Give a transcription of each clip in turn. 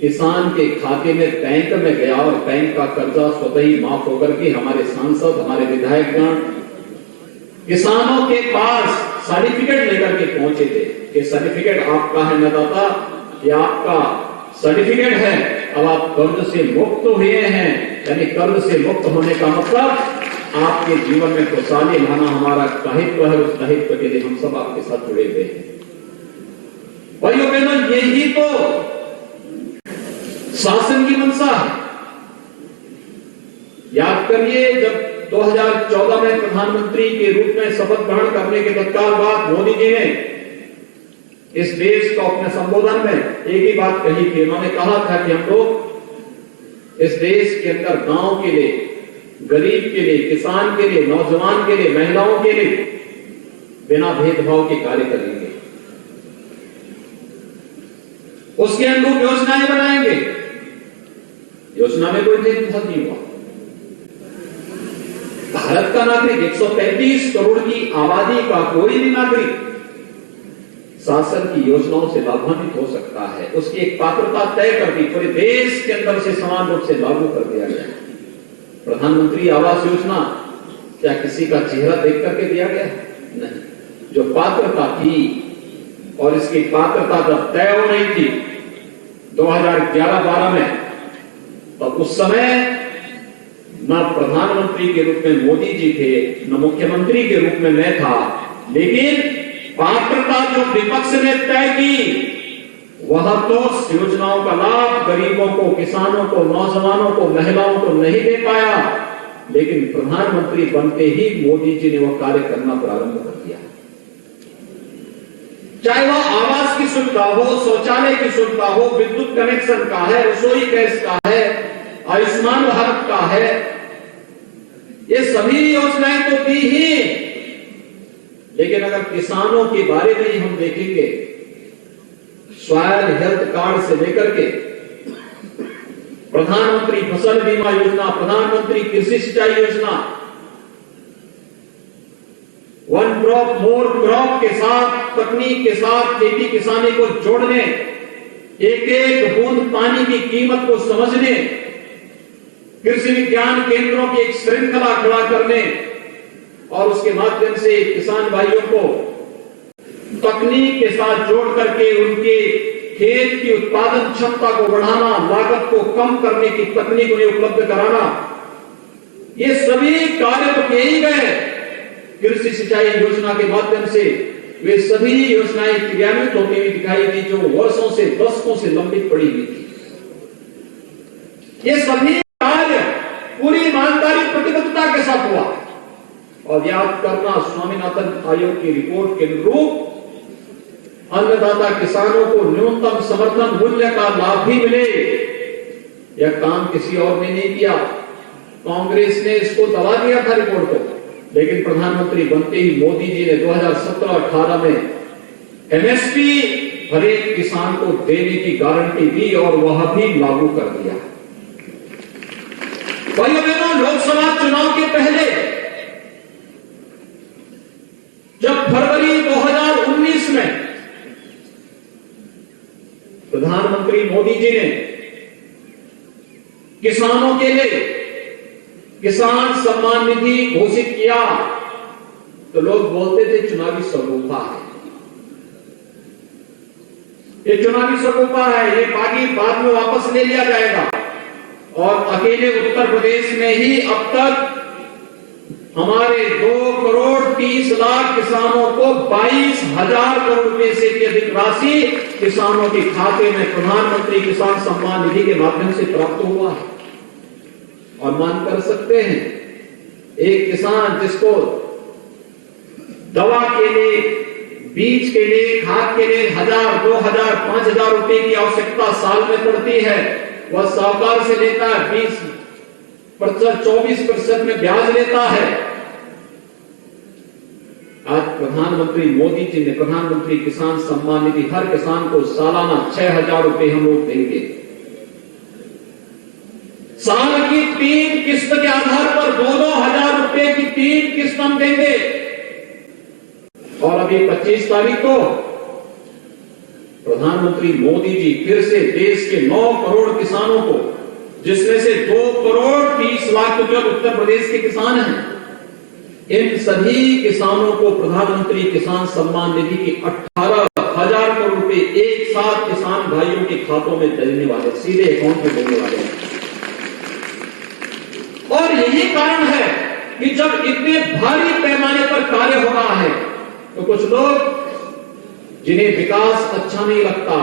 किसान के खाते में बैंक में गया और बैंक का कर्जा स्वतः ही माफ होकर के हमारे सांसद, हमारे विधायकगण किसानों के पास सर्टिफिकेट लेकर के पहुंचे थे कि सर्टिफिकेट आपका है अन्नदाता, ये आपका सर्टिफिकेट है, अब आप कर्ज से मुक्त हुए हैं। यानी कर्ज से मुक्त होने का मतलब आपके जीवन में खुशहाली लाना हमारा दायित्व है। उस दायित्व के लिए हम सब आपके साथ जुड़े हुए हैं। भाइयों बहनों, यही तो शासन की मंशा है। याद करिए, जब 2014 में प्रधानमंत्री के रूप में शपथ ग्रहण करने के तत्काल बाद मोदी जी ने इस देश को अपने संबोधन में एक ही बात कही थी। उन्होंने कहा था कि हम लोग इस देश के अंदर गांव के लिए, गरीब के लिए, किसान के लिए, नौजवान के लिए, महिलाओं के लिए बिना भेदभाव के कार्य करेंगे, उसके अनुरूप योजनाएं बनाएंगे। योजना में कोई भेदभाव नहीं हुआ। भारत का नागरिक, 135 करोड़ की आबादी का कोई भी नागरिक शासन की योजनाओं से लाभान्वित हो सकता है। उसकी एक पात्रता तय कर दी, पूरे देश के अंदर से समान रूप से लागू कर दिया गया। प्रधानमंत्री आवास योजना क्या किसी का चेहरा देख करके दिया गया? नहीं। जो पात्रता थी, और इसकी पात्रता जब तय हो रही थी 2011-12 में, तो उस समय न प्रधानमंत्री के रूप में मोदी जी थे, न मुख्यमंत्री के रूप में मैं था, लेकिन पात्रता जो विपक्ष ने तय की वह तो योजनाओं का लाभ गरीबों को, किसानों को, नौजवानों को, महिलाओं को नहीं दे पाया। लेकिन प्रधानमंत्री बनते ही मोदी जी ने वह कार्य करना प्रारंभ कर दिया। चाहे वह आवास की सुविधा हो, शौचालय की सुविधा हो, विद्युत कनेक्शन का है, रसोई गैस का है, आयुष्मान भारत का है, ये सभी योजनाएं तो दी ही। लेकिन अगर किसानों के बारे में ही हम देखेंगे, सॉयल हेल्थ कार्ड से लेकर के प्रधानमंत्री फसल बीमा योजना, प्रधानमंत्री कृषि सिंचाई योजना, वन क्रॉप मोर क्रॉप के साथ, तकनीक के साथ खेती किसानी को जोड़ने, एक एक बूंद पानी की कीमत को समझने, कृषि विज्ञान केंद्रों की एक श्रृंखला खड़ा करने और उसके माध्यम से किसान भाइयों को तकनीक के साथ जोड़ करके उनके खेत की उत्पादन क्षमता को बढ़ाना, लागत को कम करने की तकनीक उन्हें उपलब्ध कराना, ये सभी कार्य तो किए ही गए। कृषि सिंचाई योजना के माध्यम से वे सभी योजनाएं क्रियान्वित होती हुई दिखाई दी जो वर्षों से, दशकों से लंबित पड़ी हुई थी। ये सभी कार्य पूरी ईमानदारी, प्रतिबद्धता के साथ हुआ। और याद करना, स्वामीनाथन आयोग की रिपोर्ट के अनुरूप अन्नदाता किसानों को न्यूनतम समर्थन मूल्य का लाभ भी मिले, यह काम किसी और ने नहीं किया। कांग्रेस ने इसको दबा दिया था रिपोर्ट को, लेकिन प्रधानमंत्री बनते ही मोदी जी ने 2017-18 में एमएसपी हर एक किसान को देने की गारंटी दी और वह भी लागू कर दिया। भाइयों बहनों, लोकसभा चुनाव के पहले जब फरवरी 2019 में प्रधानमंत्री मोदी जी ने किसानों के लिए किसान सम्मान निधि घोषित किया, तो लोग बोलते थे चुनावी सगोफा है, ये चुनावी सगोफा है, ये बागी बाद में वापस ले लिया जाएगा। और अकेले उत्तर प्रदेश में ही अब तक हमारे 2,30,00,000 किसानों को 22,000 करोड़ रुपए से भी अधिक राशि किसानों के खाते में प्रधानमंत्री किसान सम्मान निधि के माध्यम से प्राप्त हुआ है। और मान कर सकते हैं, एक किसान जिसको दवा के लिए, बीज के लिए, खाद के लिए 1,000, 2,000, 5,000 रुपए की आवश्यकता साल में पड़ती है, वह साहूकार से लेता है 20%, 24% में ब्याज लेता है। आज प्रधानमंत्री मोदी जी ने प्रधानमंत्री किसान सम्मान निधि हर किसान को सालाना 6,000 रुपए हम लोग देंगे। साल की 3 किस्त के आधार पर 2-2 हजार रुपए की 3 किस्त हम देंगे। और अभी 25 तारीख को प्रधानमंत्री मोदी जी फिर से देश के 9 करोड़ किसानों को, जिसमें से 2 करोड़ 30 लाख तो केवल उत्तर प्रदेश के किसान हैं, इन सभी किसानों को प्रधानमंत्री किसान सम्मान निधि की 18,000 करोड़ रुपए एक साथ किसान भाइयों के खातों में देने वाले, सीधे अकाउंट में देने वाले हैं। और यही कारण है कि जब इतने भारी पैमाने पर कार्य हो रहा है तो कुछ लोग जिन्हें विकास अच्छा नहीं लगता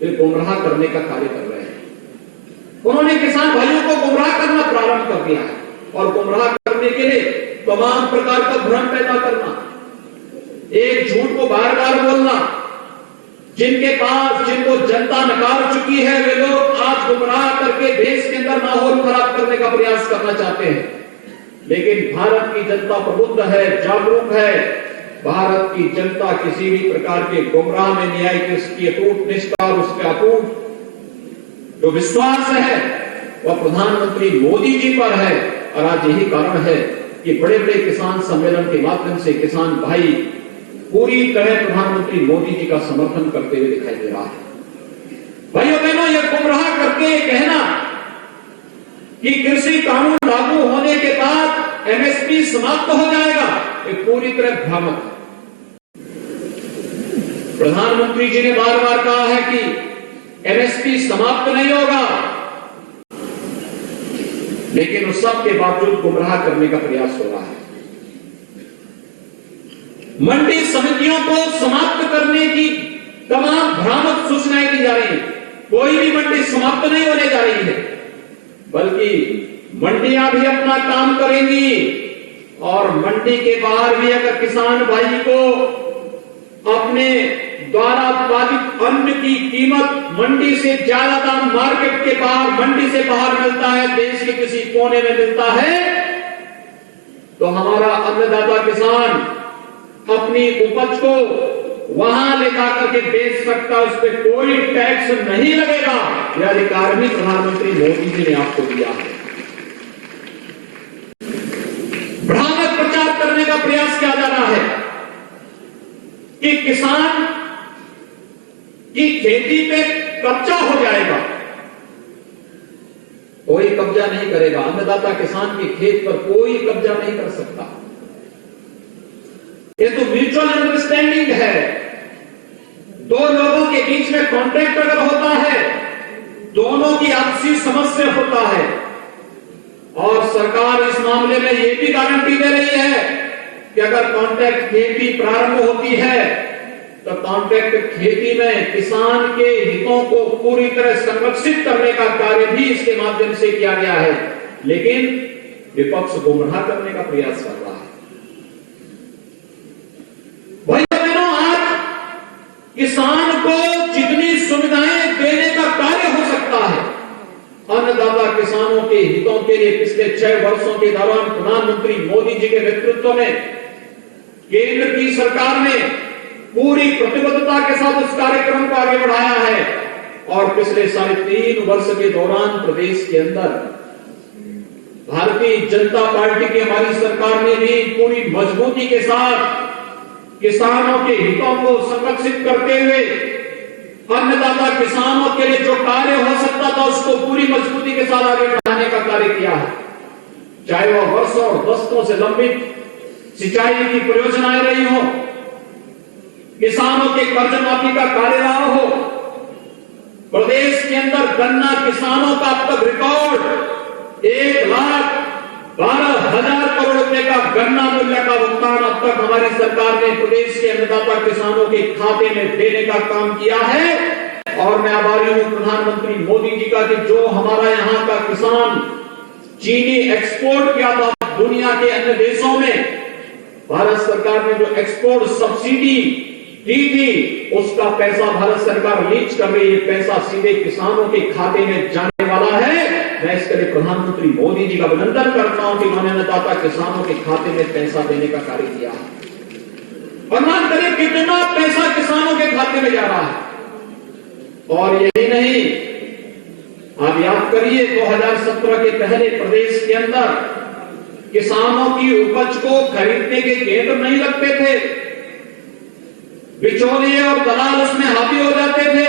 वे गुमराह करने का कार्य कर रहे हैं। उन्होंने किसान भाइयों को गुमराह करना प्रारंभ कर दिया है और गुमराह करने के लिए तमाम प्रकार का भ्रम पैदा करना, एक झूठ को बार बार बोलना, जिनको जनता नकार चुकी है वे लोग आज गुमराह करके देश के अंदर माहौल खराब करने का प्रयास करना चाहते हैं। लेकिन भारत की जनता प्रबुद्ध है, जागरूक है। भारत की जनता किसी भी प्रकार के गुमराह में नहीं आई कि उसकी अटूट निष्ठा और उसका अटूट जो विश्वास है वह प्रधानमंत्री मोदी जी पर है। और आज यही कारण है कि बड़े बड़े किसान सम्मेलन के माध्यम से किसान भाई पूरी तरह प्रधानमंत्री मोदी जी का समर्थन करते हुए दिखाई दे रहा है। भाइयों बहनों, यह गुमराह करके कहना कि कृषि कानून लागू होने के बाद एमएसपी समाप्त हो जाएगा, ये पूरी तरह भ्रामक है। प्रधानमंत्री जी ने बार बार कहा है कि एमएसपी समाप्त नहीं होगा, लेकिन उस सब के बावजूद गुमराह करने का प्रयास हो रहा है। मंडी समितियों को समाप्त करने की तमाम भ्रामक सूचनाएं दी जा रही हैं। कोई भी मंडी समाप्त नहीं होने जा रही है, बल्कि मंडियां भी अपना काम करेंगी और मंडी के बाहर भी अगर किसान भाई को अपने द्वारा उत्पादित अन्न की कीमत मंडी से ज्यादा दाम मार्केट के बाहर, मंडी से बाहर मिलता है, देश के किसी कोने में मिलता है, तो हमारा अन्नदाता किसान अपनी उपज को वहां ले जाकर के बेच सकता, उस पर कोई टैक्स नहीं लगेगा। यह अधिकार भी प्रधानमंत्री मोदी जी ने आपको दिया है। भ्रामक प्रचार करने का प्रयास किया जा रहा है कि किसान की खेती पे कब्जा हो जाएगा। कोई कब्जा नहीं करेगा, अन्नदाता किसान के खेत पर कोई कब्जा नहीं कर सकता। ये तो म्यूचुअल अंडरस्टैंडिंग है। दो लोगों के बीच में कॉन्ट्रैक्ट अगर होता है, दोनों की आपसी समझ से होता है। और सरकार इस मामले में यह भी गारंटी दे रही है कि अगर कॉन्ट्रैक्ट खेती प्रारंभ होती है तो कॉन्ट्रैक्ट खेती में किसान के हितों को पूरी तरह संरक्षित करने का कार्य भी इसके माध्यम से किया गया है। लेकिन विपक्ष गुमराह करने का प्रयास कर रहा है। भाइयों बहनों, आज किसान को जितनी सुविधाएं देने का कार्य हो सकता है, अन्नदाता किसानों के हितों के लिए पिछले 6 वर्षों के दौरान प्रधानमंत्री मोदी जी के नेतृत्व में केंद्र की सरकार ने पूरी प्रतिबद्धता के साथ उस कार्यक्रम को आगे बढ़ाया है। और पिछले 3.5 वर्ष के दौरान प्रदेश के अंदर भारतीय जनता पार्टी की हमारी सरकार ने भी पूरी मजबूती के साथ किसानों के हितों को संरक्षित करते हुए अन्नदाता किसानों के लिए जो कार्य हो सकता था उसको पूरी मजबूती के साथ आगे बढ़ाने का कार्य किया है। चाहे वह वर्षों और दशकों से लंबित सिंचाई की परियोजनाएं रही हो, किसानों के कर्ज माफी का कार्य रहा हो, प्रदेश के अंदर गन्ना किसानों का अब तक रिकॉर्ड 1,12,000 करोड़ रुपए का गन्ना मूल्य का भुगतान अब तक हमारी सरकार ने प्रदेश के अन्नदाता किसानों के खाते में देने का काम किया है। और मैं आभारी हूं प्रधानमंत्री मोदी जी का कि जो हमारा यहां का किसान चीनी एक्सपोर्ट किया था दुनिया के अन्य देशों में, भारत सरकार ने जो एक्सपोर्ट सब्सिडी दी थी उसका पैसा भारत सरकार लीज कर रही है। पैसा सीधे किसानों के खाते में जाने वाला है। मैं इसके लिए प्रधानमंत्री मोदी जी का अभिनंदन करता हूं कि उन्होंने अन्नदाता किसानों के खाते में पैसा देने का कार्य किया है। अनुमान करें कितना पैसा किसानों के खाते में जा रहा है। और यही नहीं, आप याद करिए 2017 के पहले प्रदेश के अंदर किसानों की उपज को खरीदने के केंद्र नहीं लगते थे। बिचौलिए और दलाल उसमें हावी हो जाते थे।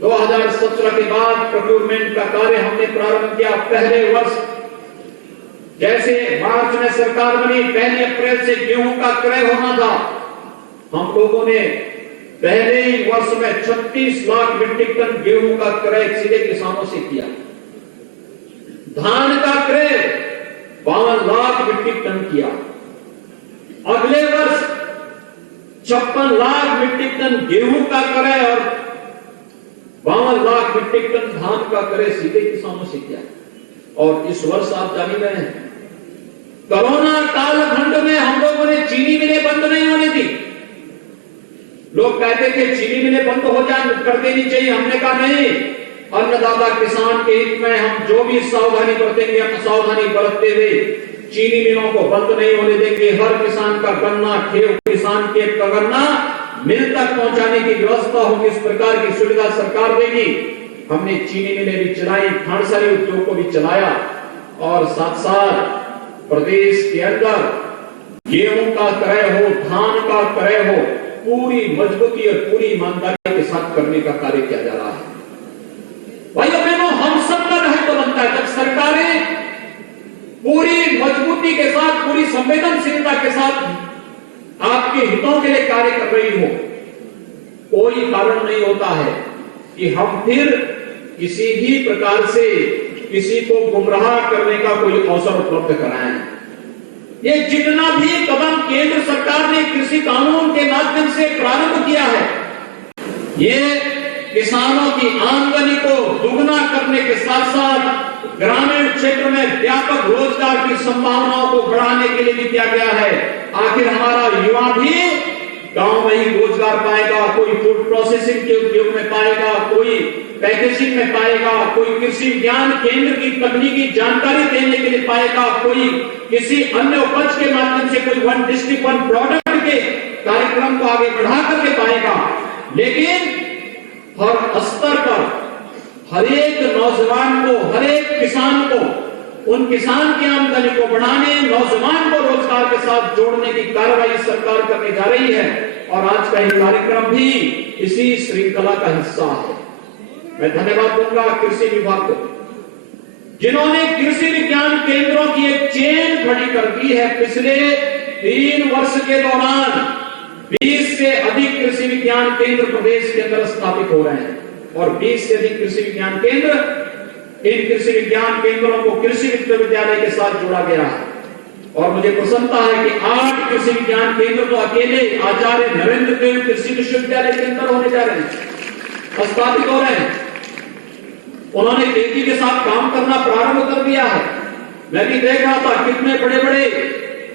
2017 के बाद प्रोक्योरमेंट का कार्य हमने प्रारंभ किया। पहले वर्ष जैसे मार्च में सरकार बनी, 1 अप्रैल से गेहूं का क्रय होना था, हम लोगों ने पहले ही वर्ष में 36 लाख मीट्रिक टन गेहूं का क्रय सीधे किसानों से किया। धान का क्रय 52 लाख मीट्रिक टन किया। अगले वर्ष 56 लाख मीट्रिक टन गेहूं का क्रय और 52 लाख मीट्रिक टन धान का क्रय सीधे किसानों से किया। और इस वर्ष आप जान ही रहे हैं, कोरोना कालखंड में हम लोगों ने चीनी मिलें बंद नहीं होने दी। लोग कहते थे चीनी मिलें बंद हो जाए, कर देनी चाहिए। हमने कहा नहीं, अन्नदाता किसान के हित में हम जो भी सावधानी बरतेंगे, हम सावधानी बरतते हुए चीनी मिलों को बंद नहीं होने देंगे। हर किसान का गन्ना, खेत किसान के गन्ना मिल तक पहुंचाने की व्यवस्था होगी। इस प्रकार की सुविधा सरकार देगी। हमने चीनी मिलें भी चलाई, खांडसारी उद्योग को भी चलाया और साथ साथ प्रदेश के अंदर गेहूं का क्रय हो, धान का क्रय हो, पूरी मजबूती और पूरी ईमानदारी के साथ करने का कार्य किया जा रहा है। भाइयों बहनों, हम सबका दायित्व बनता है, जब सरकारें पूरी मजबूती के साथ, पूरी संवेदनशीलता के साथ आपके हितों के लिए कार्य कर रही हो, कोई कारण नहीं होता है कि हम फिर किसी भी प्रकार से किसी को गुमराह करने का कोई अवसर उपलब्ध कराएं। ये जितना भी कदम केंद्र सरकार ने कृषि कानून के माध्यम से प्रारंभ किया है, ये किसानों की आमदनी को दुगना करने के साथ साथ ग्रामीण क्षेत्र में व्यापक रोजगार की संभावनाओं को बढ़ाने के लिए भी किया गया है। आखिर हमारा युवा भी गांव में ही रोजगार पाएगा, कोई फूड प्रोसेसिंग के उद्योग में पाएगा, कोई पैकेजिंग में पाएगा, कोई कृषि विज्ञान केंद्र की तकनीकी जानकारी देने के लिए पाएगा, कोई किसी अन्य उपज के माध्यम से कोई 1 डिस्ट्रिक्ट 1 प्रोडक्ट के कार्यक्रम को आगे बढ़ा करके पाएगा। लेकिन हर स्तर पर हर एक नौजवान को, हर एक किसान को, उन किसान की आमदनी को बढ़ाने, नौजवान को रोजगार के साथ जोड़ने की कार्रवाई सरकार करने जा रही है। और आज का ये कार्यक्रम भी इसी श्रृंखला का हिस्सा है। मैं धन्यवाद दूंगा कृषि विभाग को, जिन्होंने कृषि विज्ञान केंद्रों की एक चेन खड़ी कर दी है। पिछले 3 वर्ष के दौरान 20 से अधिक कृषि विज्ञान केंद्र प्रदेश के अंदर स्थापित हो रहे हैं और 20 से अधिक कृषि विज्ञान केंद्र, इन कृषि विज्ञान केंद्रों को कृषि विश्वविद्यालय के साथ जोड़ा गया है। और मुझे प्रसन्नता है कि 8 कृषि विज्ञान केंद्र तो अकेले आचार्य नरेंद्र देव कृषि विश्वविद्यालय के अंदर होने जा रहे हैं, स्थापित हो रहे हैं। उन्होंने तेजी के साथ काम करना प्रारंभ कर दिया है। मैं भी देख रहा था कितने बड़े बड़े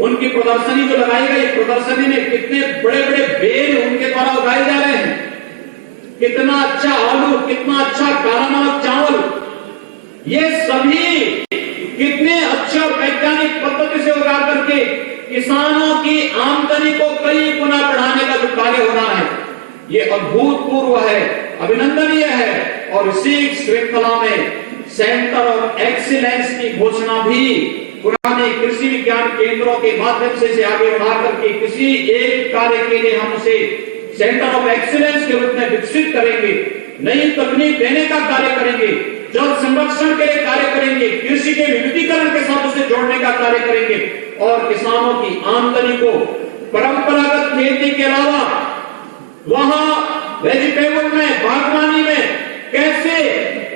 उनकी प्रदर्शनी जो लगाई गई, प्रदर्शनी में कितने बड़े बड़े बेल उनके द्वारा उगाए जा रहे हैं। कितना अच्छा आलू, कितना अच्छा काला नमक चावल, ये सभी कितने अच्छे और वैज्ञानिक पद्धति से उगा करके किसानों की आमदनी को कई गुना बढ़ाने का जो कार्य हो रहा है, ये अभूतपूर्व है, अभिनंदनीय है। और इसी श्रृंखला में सेंटर ऑफ एक्सीलेंस की घोषणा भी पुराने कृषि विज्ञान केंद्रों के माध्यम से आगे बढ़ा करके किसी एक कार्य के लिए हम उसे सेंटर ऑफ एक्सीलेंस के रूप में विकसित करेंगे, नई तकनीक देने का कार्य करेंगे, जल संरक्षण के लिए कार्य करेंगे, कृषि के विविधीकरण के साथ उसे जोड़ने का कार्य करेंगे और किसानों की आमदनी को परंपरागत खेती के अलावा वहां वेजिटेबल में, बागवानी में कैसे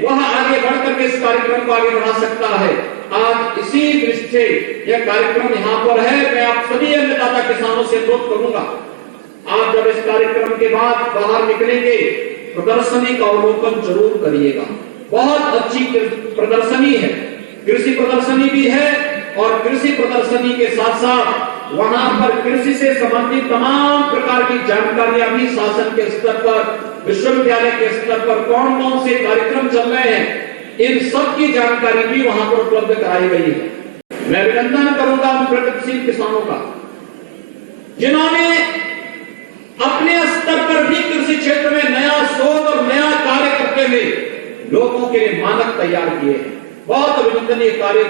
वह आगे बढ़कर के इस कार्यक्रम को आगे बढ़ा सकता है। आज इसी दृष्टि से यह कार्यक्रम यहाँ पर है। मैं आप सभी अन्नदाता किसानों से अनुरोध करूंगा, आप जब इस कार्यक्रम के बाद बाहर निकलेंगे, प्रदर्शनी का अवलोकन जरूर करिएगा। बहुत अच्छी प्रदर्शनी है, कृषि प्रदर्शनी भी है और कृषि प्रदर्शनी के साथ साथ वहां पर कृषि से संबंधित तमाम प्रकार की जानकारियां भी शासन के स्तर पर, विश्वविद्यालय के स्तर पर कौन कौन से कार्यक्रम चल रहे हैं, इन सब की जानकारी भी वहां पर उपलब्ध कराई गई है। मैं अभिनंदन करूंगा उन प्रगतिशील किसानों का, जिन्होंने अपने स्तर पर भी कृषि क्षेत्र में नया शोध और नया कार्य करते हुए लोगों के लिए मानक तैयार किए हैं। बहुत अभिनंदनीय कार्य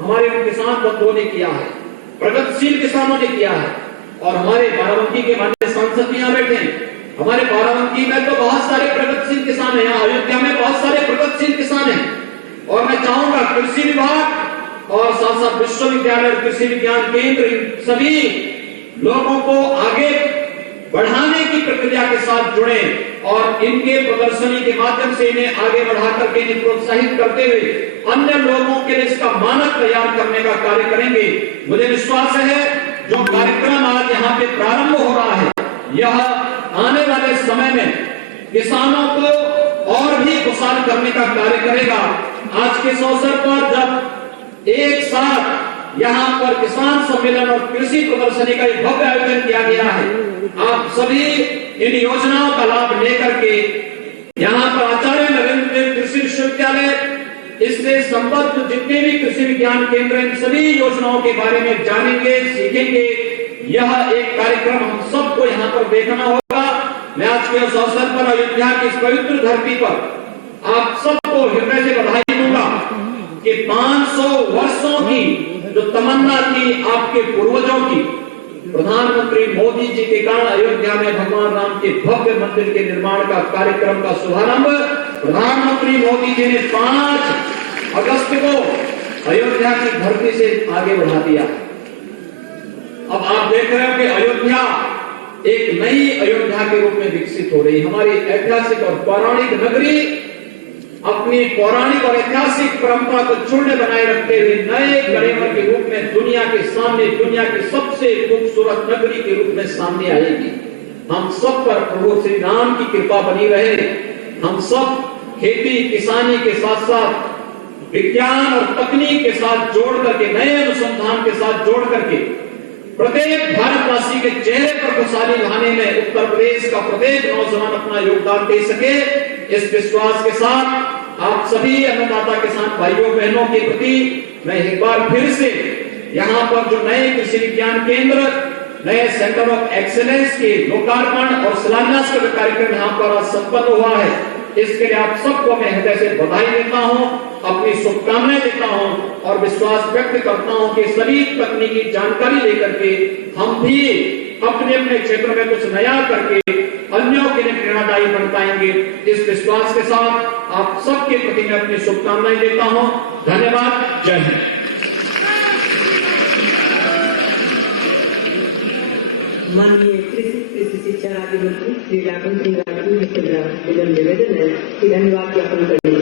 हमारे किसान बंधुओं ने किया है, प्रगतिशील किसानों ने किया है और हमारे बाराबंकी के मान्य सांसद यहाँ बैठे हैं, हमारे बाराबंकी में तो बहुत सारे प्रगतिशील किसान हैं, अयोध्या में बहुत सारे प्रगतिशील किसान हैं। और मैं चाहूंगा कृषि विभाग और साथ साथ विश्वविद्यालय और कृषि विज्ञान केंद्र इन सभी लोगों को आगे बढ़ाने की प्रक्रिया के साथ जुड़े और इनके प्रदर्शनी के माध्यम से इन्हें आगे बढ़ा करके इन्हें प्रोत्साहित करते हुए अन्य लोगों के लिए इसका मानक तैयार करने का कार्य करेंगे। मुझे विश्वास है जो कार्यक्रम आज यहाँ पे प्रारंभ हो रहा है, यह आने वाले समय में किसानों को और भी खुशहाल करने का कार्य करेगा। आज के इस अवसर पर जब एक साथ यहाँ पर किसान सम्मेलन और कृषि प्रदर्शनी का एक भव्य आयोजन किया गया है, आप सभी इन योजनाओं का लाभ लेकर के यहाँ पर आचार्य नरेंद्र देव कृषि विश्वविद्यालय, इससे संबद्ध जितने भी कृषि विज्ञान केंद्र, इन सभी योजनाओं के बारे में जानेंगे, सीखेंगे। यह एक कार्यक्रम हम सबको यहाँ पर देखना होगा। मैं आज के उस अवसर पर अयोध्या की इस पवित्र धरती पर आप सबको हृदय से बधाई दूंगा कि 500 वर्षों की जो तमन्ना थी आपके पूर्वजों की, प्रधानमंत्री मोदी जी के कारण अयोध्या में भगवान राम के भव्य मंदिर के निर्माण का कार्यक्रम का शुभारंभ प्रधानमंत्री मोदी जी ने 5 अगस्त को अयोध्या की धरती से आगे बढ़ा दिया। अब आप देख रहे हो कि अयोध्या एक नई अयोध्या के रूप में विकसित हो रही। हमारी ऐतिहासिक और पौराणिक नगरी अपनी पौराणिक और ऐतिहासिक परंपरा को चूर्ण बनाए रखते हुए नए कलेवर के रूप में दुनिया के सामने, दुनिया की सबसे खूबसूरत नगरी के रूप में सामने आएगी। हम सब पर प्रभु श्री राम की कृपा बनी रहे। हम सब खेती किसानी के साथ साथ विज्ञान और तकनीक के साथ जोड़ करके, नए अनुसंधान के साथ जोड़ करके प्रत्येक भारतवासी के चेहरे पर खुशहाली लाने में उत्तर प्रदेश का प्रत्येक नौजवान अपना योगदान दे सके, इस विश्वास के साथ आप सभी अन्नदाता किसान भाइयों बहनों के प्रति मैं एक बार फिर से यहाँ पर जो नए कृषि विज्ञान केंद्र, नए सेंटर ऑफ एक्सीलेंस के लोकार्पण और शिलान्यास का कार्यक्रम यहाँ पर आज संपन्न हुआ है, इसके लिए आप सबको मैं हृदय से बधाई देता हूँ, अपनी शुभकामनाएं देता हूँ और विश्वास व्यक्त करता हूँ कि सभी तकनीकी जानकारी लेकर के हम भी अपने अपने क्षेत्र में कुछ नया करके अन्यों के लिए प्रेरणादायी बन पाएंगे। इस विश्वास के साथ आप सबके प्रति मैं अपनी शुभकामनाएं देता हूँ। धन्यवाद। जय हिंद। माननीय कृषि शिक्षा राज्य मंत्री श्री राघव सिंह राजू निवेदन है कि धन्यवाद ज्ञापन करें।